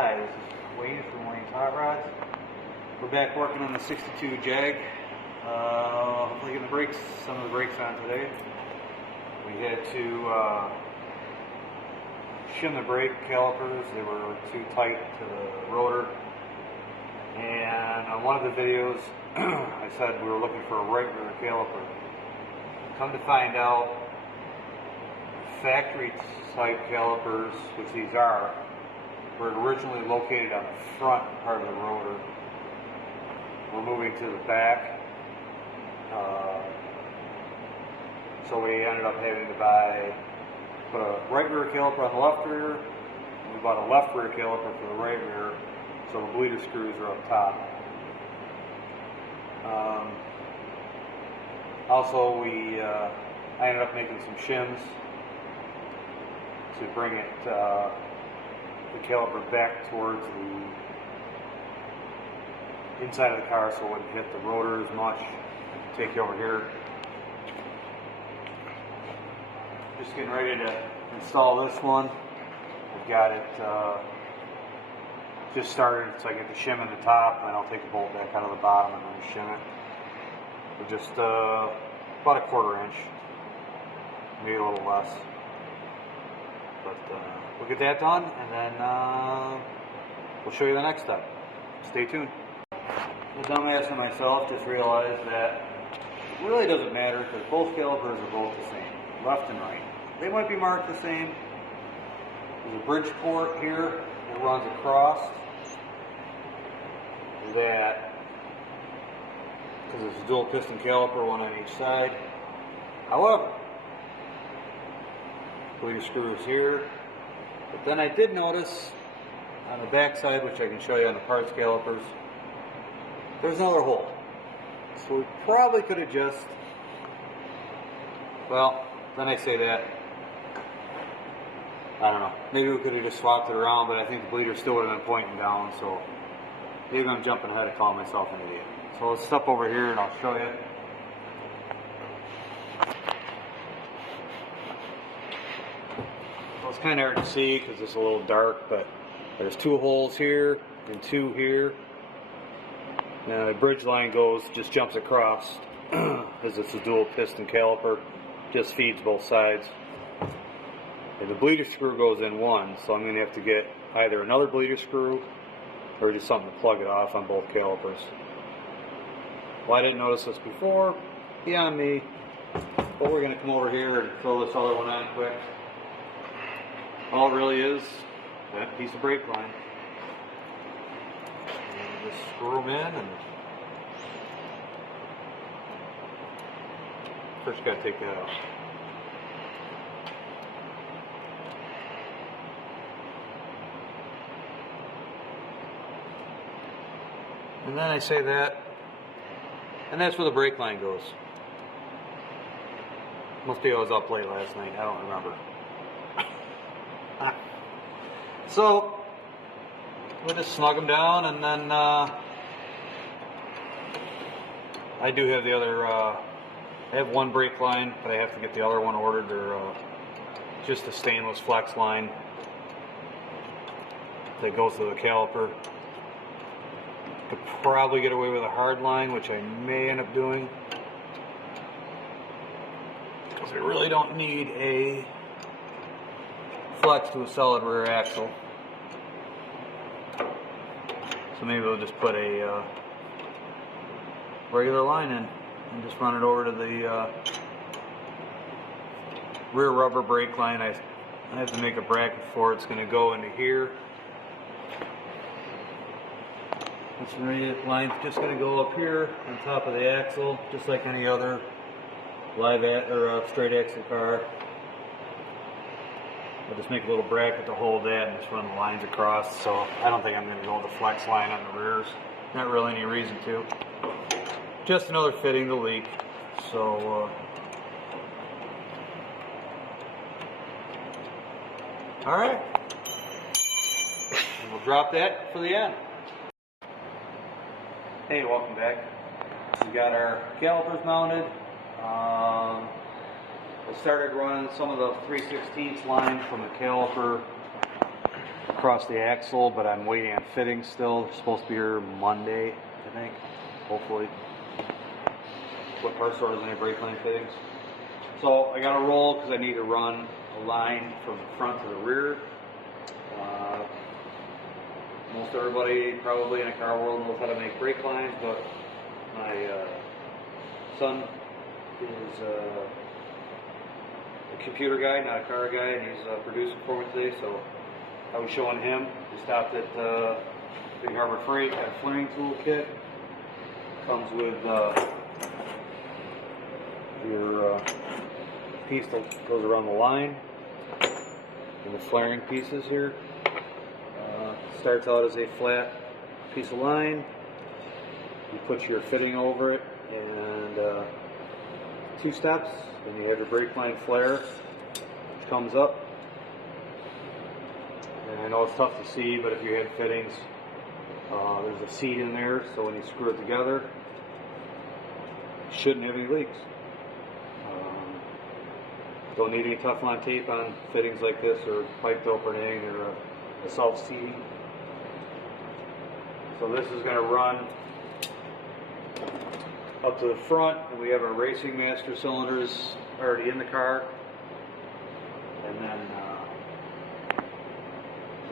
Hi, this is Wayne from Wayne's Hot Rods. We're back working on the 62 Jag. Hopefully getting some of the brakes on today. We had to shim the brake calipers. They were too tight to the rotor. And on one of the videos, I said we were looking for a right rear caliper. Come to find out, factory type calipers, which these are, were originally located on the front part of the rotor. We're moving to the back. So we ended up having to put a right rear caliper on the left rear, and we bought a left rear caliper for the right rear, so the bleeder screws are up top. Also, I ended up making some shims to bring it, the caliper back towards the inside of the car so it wouldn't hit the rotor as much. I can take you over here. Just getting ready to install this one. I've got it just started, so I get the shim in the top, and then I'll take the bolt back out of the bottom and then shim it. We're just about a 1/4 inch, maybe a little less. But we'll get that done, and then we'll show you the next step. Stay tuned. The dumbass and myself just realized that it really doesn't matter because both calipers are both the same, left and right. They might be marked the same. There's a bridge port here that runs across that, because it's a dual piston caliper, one on each side. However, bleeder screw is here. But then I did notice on the back side, which I can show you on the parts calipers, there's another hole. So we probably could have just, well, then I say that, I don't know, maybe we could have just swapped it around, but I think the bleeder still would have been pointing down, so maybe I'm jumping ahead and calling myself an idiot. So let's step over here and I'll show you. Well, it's kind of hard to see because it's a little dark, but there's 2 holes here and 2 here. Now the bridge line just jumps across as it's a dual piston caliper, just feeds both sides. And the bleeder screw goes in one, so I'm going to have to get either another bleeder screw or just something to plug it off on both calipers. Well, I didn't notice this before, beyond me, but we're going to come over here and throw this other one on quick. All it really is that piece of brake line. And just screw them in, and first got to take that out. And then I say that, and that's where the brake line goes. Must be I was up late last night, I don't remember. So, we'll just snug them down, and then I do have the other, I have one brake line, but I have to get the other one ordered. They're just a stainless flex line that goes to the caliper. Could probably get away with a hard line, which I may end up doing, because we really don't need a flex to a solid rear axle. So maybe we'll just put a regular line in and just run it over to the rear rubber brake line. I have to make a bracket for it. It's going to go into here. This line's just going to go up here on top of the axle, just like any other straight axle car. I'll just make a little bracket to hold that and just run the lines across. So I don't think I'm going to go with the flex line on the rears. Not really any reason to. Just another fitting to leak. So all right, and we'll drop that for the end. Hey, welcome back. We got our calipers mounted. We started running some of the 3/16 line from the caliper across the axle, but I'm waiting on fittings still. They're supposed to be here Monday, I think, hopefully. What part store doesn't have brake line fittings? So I got to roll because I need to run a line from the front to the rear. Most everybody probably in a car world knows how to make brake lines, but my son is a computer guy, not a car guy, and he's producing for me today, so I was showing him. We stopped at Big Harbor Freight, got a flaring tool kit. Comes with your piece that goes around the line, and the flaring pieces here. Starts out as a flat piece of line. You put your fitting over it, and 2 steps, and you have your brake line flare, which comes up. And I know it's tough to see, but if you had fittings, there's a seat in there, so when you screw it together, you shouldn't have any leaks. Don't need any Teflon tape on fittings like this, or piped opening, or a self-seating. So this is going to run up to the front, and we have our Racing Master cylinders already in the car. And then,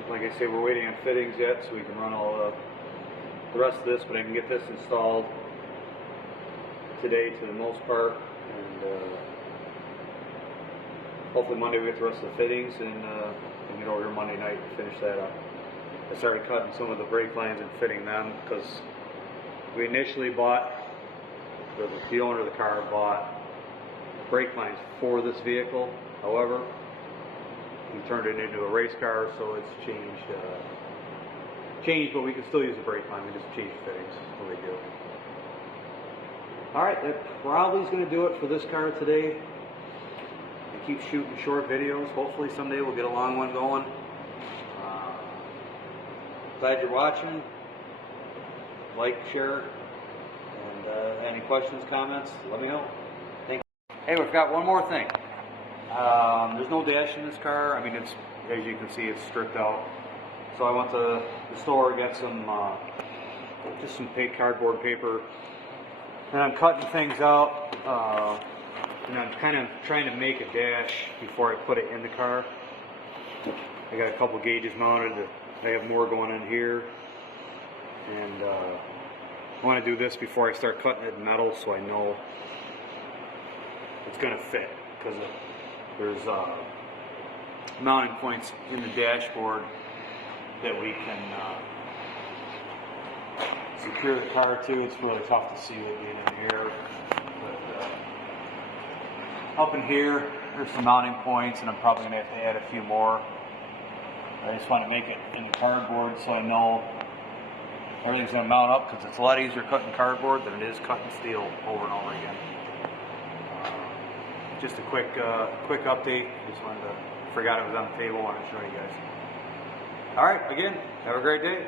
like I say, we're waiting on fittings yet, so we can run all the rest of this, but I can get this installed today to the most part, and hopefully Monday we get the rest of the fittings, and get over here Monday night and finish that up. I started cutting some of the brake lines and fitting them because we initially bought, the owner of the car bought brake lines for this vehicle. However, he turned it into a race car, so it's changed, but we can still use the brake line. We just change fittings, no big deal. Alright, that probably is going to do it for this car today. I keep shooting short videos. Hopefully someday we'll get a long one going. Glad you're watching. Like, share, and any questions, comments, let me know. Thank you. Hey, we've got one more thing. There's no dash in this car. I mean, it's, as you can see, it's stripped out. So I went to the store, got some, just some cardboard paper, and I'm cutting things out, and I'm kind of trying to make a dash before I put it in the car. I got a couple gauges mounted. I have more going in here, and I want to do this before I start cutting it in metal, so I know it's going to fit, because there's mounting points in the dashboard that we can secure the car to. It's really tough to see it being in here, but up in here there's some mounting points, and I'm probably going to have to add a few more. I just want to make it in the cardboard so I know everything's going to mount up, because it's a lot easier cutting cardboard than it is cutting steel over and over again. Just a quick update. Just forgot it was on the table. Wanted to show you guys. All right, again, have a great day.